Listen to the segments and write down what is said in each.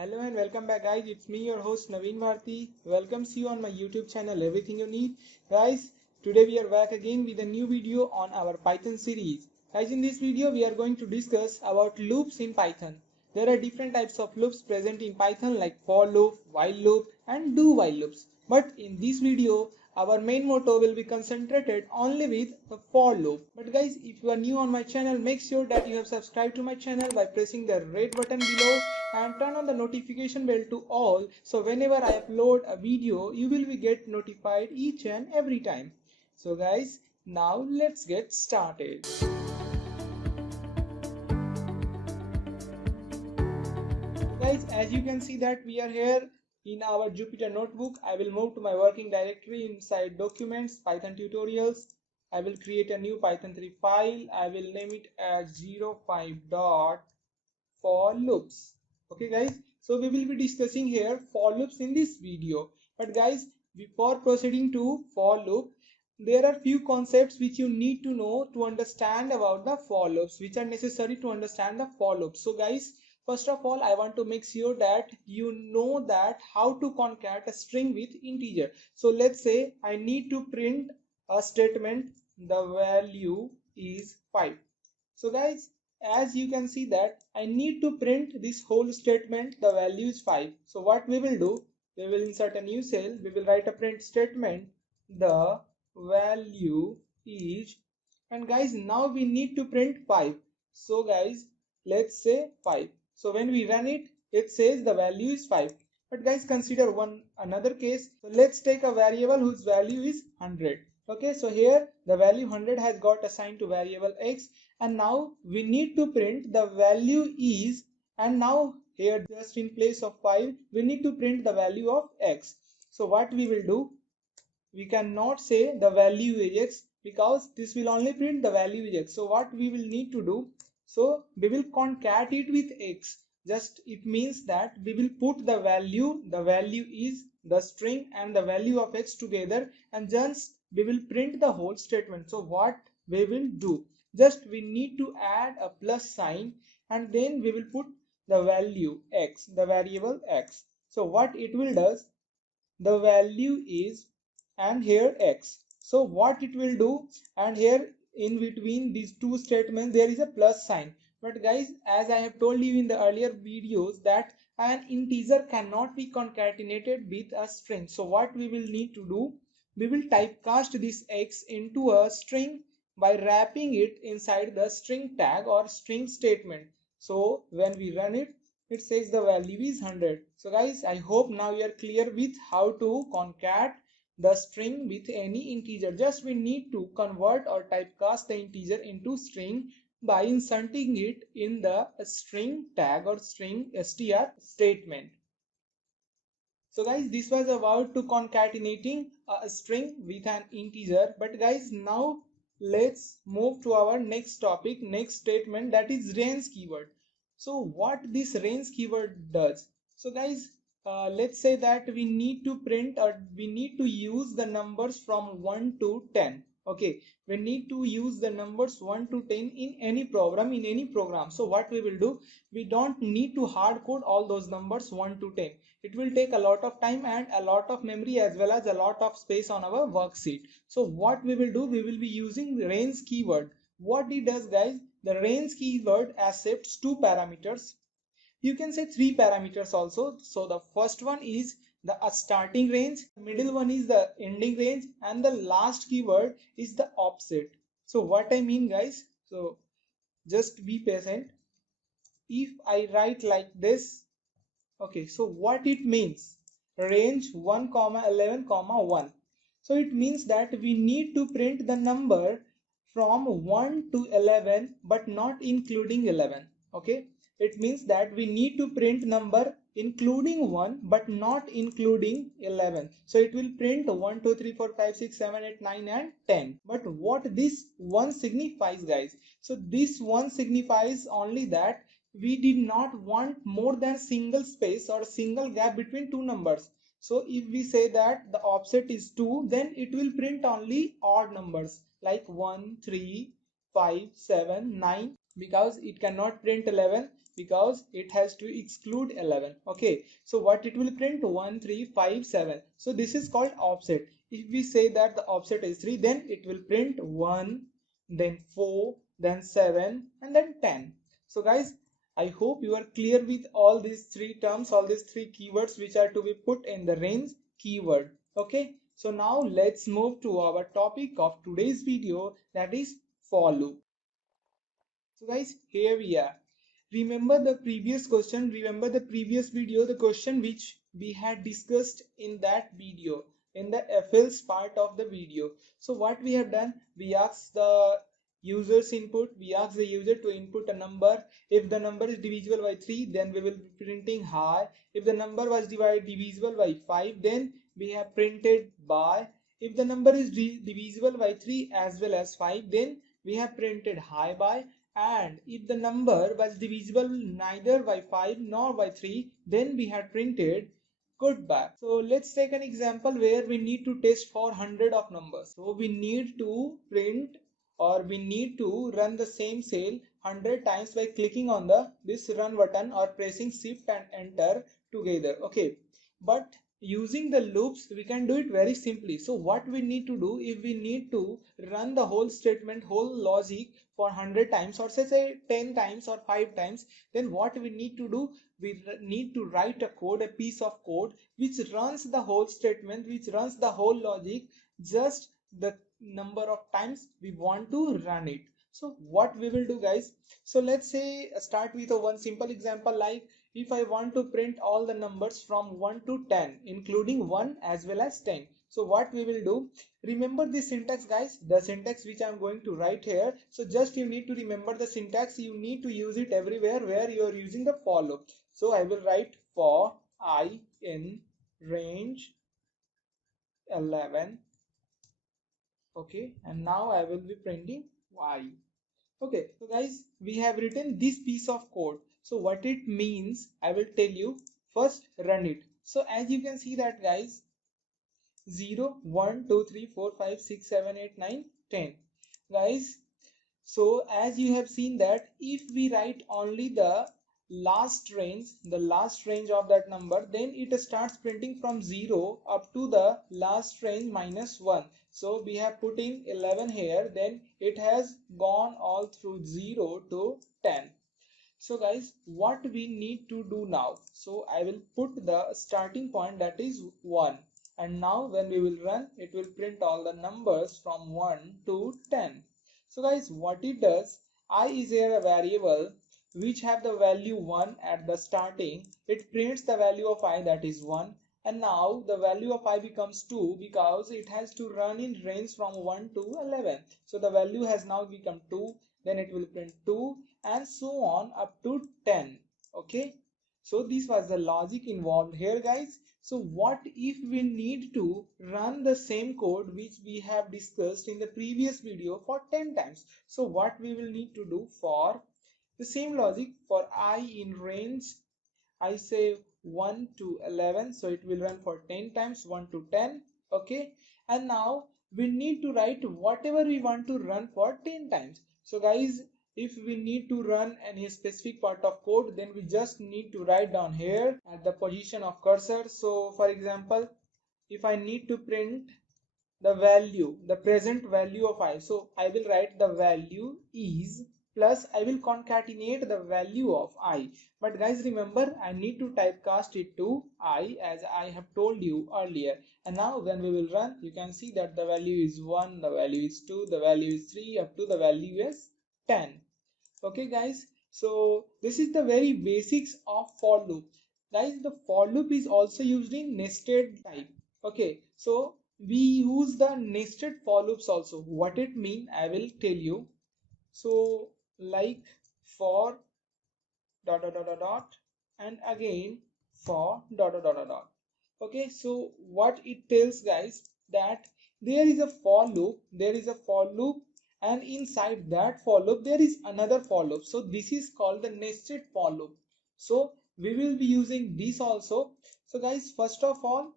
Hello and welcome back guys, it's me your host Naveen Marti. Welcomes you on my YouTube channel Everything You Need. Guys, today we are back again with a new video on our Python series. Guys, in this video we are going to discuss about loops in Python. There are different types of loops present in Python like for loop, while loop and do while loops. But in this video our main motto will be concentrated only with the for loop. But guys, if you are new on my channel, make sure that you have subscribed to my channel by pressing the red button below and turn on the notification bell to all, so whenever I upload a video you will be get notified each and every time. So guys, now let's get started. Guys, as you can see that we are here in our Jupyter notebook. I will move to my working directory inside documents, Python tutorials. I will create a new Python 3 file. I will name it as 05.forloops. Okay guys, so we will be discussing here for loops in this video. But guys, before proceeding to for loop, there are few concepts which you need to know to understand about the for loops, which are necessary to understand the for loops. So guys, first of all, I want to make sure that you know that how to concat a string with integer. So let's say I need to print a statement, the value is 5. So guys, as you can see that I need to print this whole statement, the value is 5. So what we will do, we will insert a new cell, we will write a print statement, the value is, and guys now we need to print 5. So guys, let's say 5. So when we run it, it says the value is 5. But guys, consider another case. So let's take a variable whose value is 100. Okay, so here the value 100 has got assigned to variable x, and now we need to print the value is, and now here just in place of 5 we need to print the value of x. So what we will do, we cannot say the value is x because this will only print the value is x. So what we will need to do, so we will concat it with x. Just it means that we will put the value is the string and the value of x together, and just we will print the whole statement. So what we will do, just we need to add a plus sign and then we will put the value x, the variable x. So what it will does, the value is, and here x. So what it will do, and here in between these two statements there is a plus sign. But guys, as I have told you in the earlier videos that an integer cannot be concatenated with a string. So what we will need to do, we will typecast this x into a string by wrapping it inside the string tag or string statement. So when we run it, it says the value is 100. So guys, I hope now you are clear with how to concat the string with any integer. Just we need to convert or typecast the integer into string by inserting it in the string tag or string str statement. So guys, this was about to concatenating a string with an integer. But guys, now let's move to our next topic, next statement, that is range keyword. So what this range keyword does, so guys, let's say that we need to print or we need to use the numbers from 1 to 10. Okay, we need to use the numbers 1 to 10 in any program. So what we will do, we don't need to hard code all those numbers 1 to 10. It will take a lot of time and a lot of memory as well as a lot of space on our worksheet. So what we will do, we will be using range keyword. What it does guys, the range keyword accepts two parameters. You can say three parameters also. So the first one is the starting range, the middle one is the ending range, and the last keyword is the offset. So what I mean guys, so just be patient. If I write like this, okay, so what it means, range 1 comma 11 comma 1. So it means that we need to print the number from 1 to 11 but not including 11. Okay, it means that we need to print number including 1 but not including 11. So it will print 1 2 3 4 5 6 7 8 9 and 10. But what this 1 signifies guys, so this 1 signifies only that we did not want more than single space or single gap between two numbers. So if we say that the offset is 2, then it will print only odd numbers like 1 3 5 7 9, because it cannot print 11 because it has to exclude 11. Okay, so what it will print? 1 3 5 7. So this is called offset. If we say that the offset is 3, then it will print 1, then 4, then 7, and then 10. So guys, I hope you are clear with all these three terms, all these three keywords which are to be put in the range keyword. Okay, so now let's move to our topic of today's video, that is for loop. So guys, here we are. Remember the previous question, remember the previous video, the question which we had discussed in that video, in the FL's part of the video. So what we have done, we asked the user's input, we asked the user to input a number. If the number is divisible by 3, then we will be printing high. If the number was divisible by 5, then we have printed by. If the number is divisible by 3 as well as 5, then we have printed high by. And if the number was divisible neither by 5 nor by 3, then we had printed goodbye. So let's take an example where we need to test for 100 of numbers. So we need to print, or we need to run the same cell 100 times by clicking on this run button or pressing shift and enter together. Okay, but using the loops we can do it very simply. So what we need to do, if we need to run the whole statement, whole logic for 100 times, or say 10 times or 5 times, then what we need to do, we need to write a code, a piece of code which runs the whole statement, which runs the whole logic, just the number of times we want to run it. So what we will do guys, so let's say start with a one simple example, like if I want to print all the numbers from 1 to 10 including 1 as well as 10. So what we will do, remember the syntax guys, the syntax which I'm going to write here. So just you need to remember the syntax, you need to use it everywhere where you are using the for loop. So I will write for I in range 11. Okay, and now I will be printing y. Okay, so guys, we have written this piece of code. So what it means, I will tell you. First, run it. So as you can see that guys, 0 1 2 3 4 5 6 7 8 9 10 guys. So as you have seen that if we write only the last range of that number, then it starts printing from 0 up to the last range minus 1. So we have put in 11 here, then it has gone all through 0 to 10. So guys, what we need to do now, so I will put the starting point, that is 1, and now when we will run, it will print all the numbers from 1 to 10. So guys, what it does, I is here a variable which have the value 1 at the starting. It prints the value of I, that is 1, and now the value of I becomes 2 because it has to run in range from 1 to 11. So the value has now become 2, then it will print 2, and so on up to 10. Okay, so this was the logic involved here guys. So what if we need to run the same code which we have discussed in the previous video for 10 times? So what we will need to do, for the same logic, for I in range, I say 1 to 11, so it will run for 10 times, 1 to 10. Okay, and now we need to write whatever we want to run for 10 times. So guys, if we need to run any specific part of code, then we just need to write down here at the position of cursor. So for example, if I need to print the value, the present value of I, so I will write the value is plus I will concatenate the value of I. But guys, remember, I need to typecast it to I as I have told you earlier. And now when we will run, you can see that the value is 1, the value is 2, the value is 3, up to the value is 10. Okay guys, so this is the very basics of for loop. Guys, the for loop is also used in nested type. Okay, so we use the nested for loops also. What it mean, I will tell you. So like for dot dot dot dot dot, and again for dot dot dot dot dot. Okay, so what it tells guys, that there is a for loop, and inside that for loop there is another for loop. So this is called the nested for loop. So we will be using this also. So guys, first of all,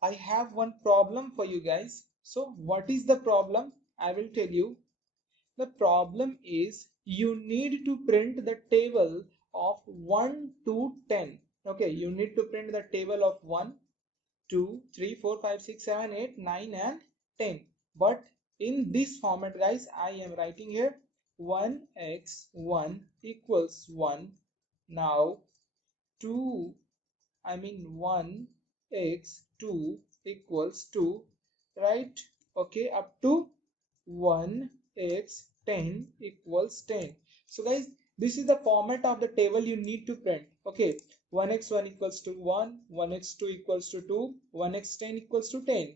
I have one problem for you guys. So what is the problem? I will tell you. The problem is you need to print the table of 1 to 10. Okay, you need to print the table of 1, 2, 3, 4, 5, 6, 7, 8, 9 and 10. But in this format guys, I am writing here 1x1 equals 1. Now 1x2 equals 2, right? Okay, up to 1x10 equals 10. So guys, this is the format of the table you need to print. Okay, 1x1 equals to 1, 1x2 equals to 2, 1x10 equals to 10,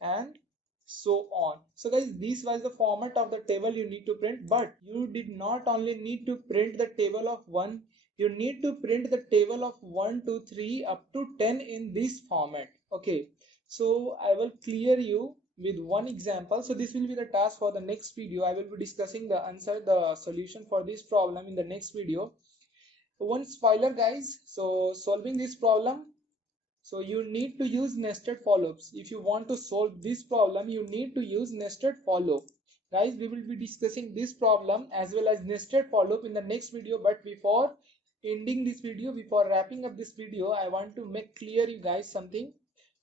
and so on. So guys, this was the format of the table you need to print, but you did not only need to print the table of 1, you need to print the table of 1 2 3 up to 10 in this format. Okay, so I will clear you with one example. So this will be the task for the next video. I will be discussing the solution for this problem in the next video. One spoiler guys, so solving this problem, so you need to use nested for loops. If you want to solve this problem, you need to use nested for loop. Guys, we will be discussing this problem as well as nested for loop in the next video. But before ending this video, before wrapping up this video, I want to make clear you guys something.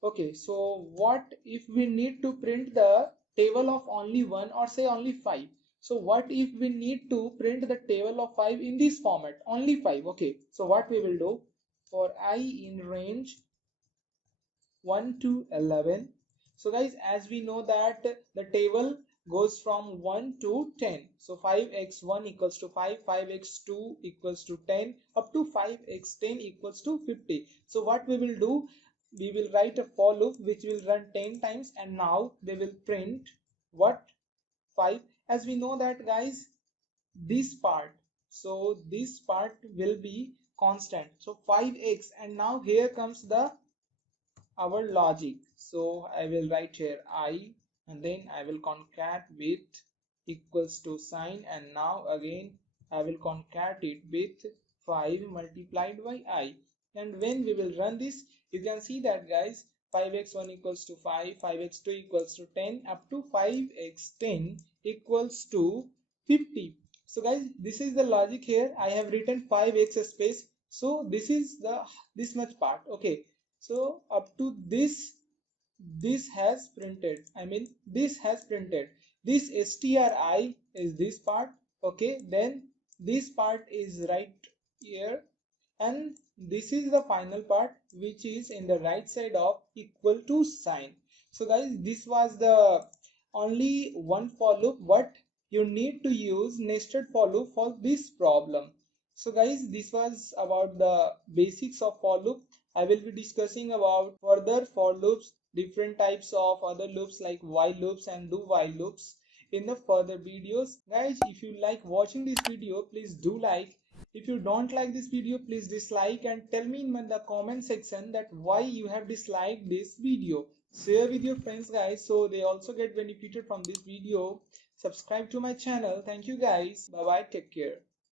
Okay, so what if we need to print the table of only 1 or say only 5? So what if we need to print the table of 5 in this format, only 5? Okay, so what we will do, for I in range 1 to 11. So guys, as we know that the table goes from 1 to 10. So 5x1 equals to 5, 5x2 equals to 10, up to 5x10 equals to 50. So what we will do, we will write a for loop which will run 10 times, and now they will print what? 5. As we know that guys, this part, so this part will be constant, so 5x, and now here comes the our logic. So I will write here I, and then I will concat with equals to sign, and now again I will concat it with 5 multiplied by I. And when we will run this, you can see that guys, 5x1 equals to 5, 5x2 equals to 10, up to 5x10 equals to 50. So guys, this is the logic here. I have written 5x space, so this is the this much part. Okay, so up to this has printed, this has printed, this stri is this part. Okay, then this part is right here, and this is the final part which is in the right side of equal to sign. So guys, this was the only one for loop, but you need to use nested for loop for this problem. So guys, this was about the basics of for loop. I will be discussing about further for loops, different types of other loops like while loops and do while loops in the further videos. Guys, if you like watching this video, please do like. If you don't like this video, please dislike and tell me in the comment section that why you have disliked this video. Share with your friends guys, so they also get benefited from this video. Subscribe to my channel. Thank you guys. Bye bye. Take care.